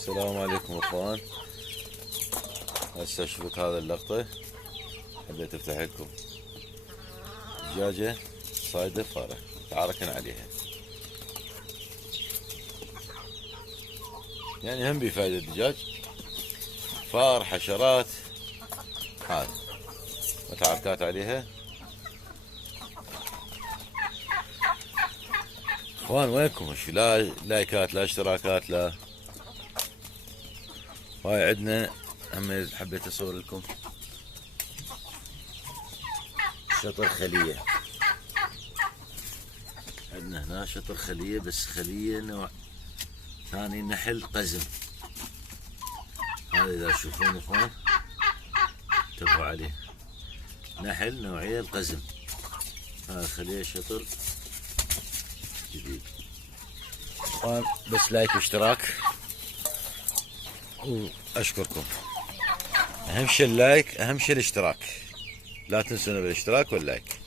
السلام عليكم اخوان. هسه شفت هذا اللقطة حبيت افتح لكم دجاجة صايدة فارة تعاركنا عليها، يعني هم بفايدة الدجاج فار حشرات هذا متعاركات عليها. اخوان وينكم؟ لا لايكات لا اشتراكات لا. هاي عندنا هم حبيت اصور لكم شطر خلية. عندنا هنا شطر خلية، بس خلية نوع ثاني، نحل قزم. هذا اذا تشوفون اخوان انتبهوا عليه، نحل نوعية القزم. هذا خلية شطر جديد. اخوان بس لايك واشتراك واشكركم. اهم شيء اللايك، اهم شيء الاشتراك، لا تنسونا بالاشتراك واللايك.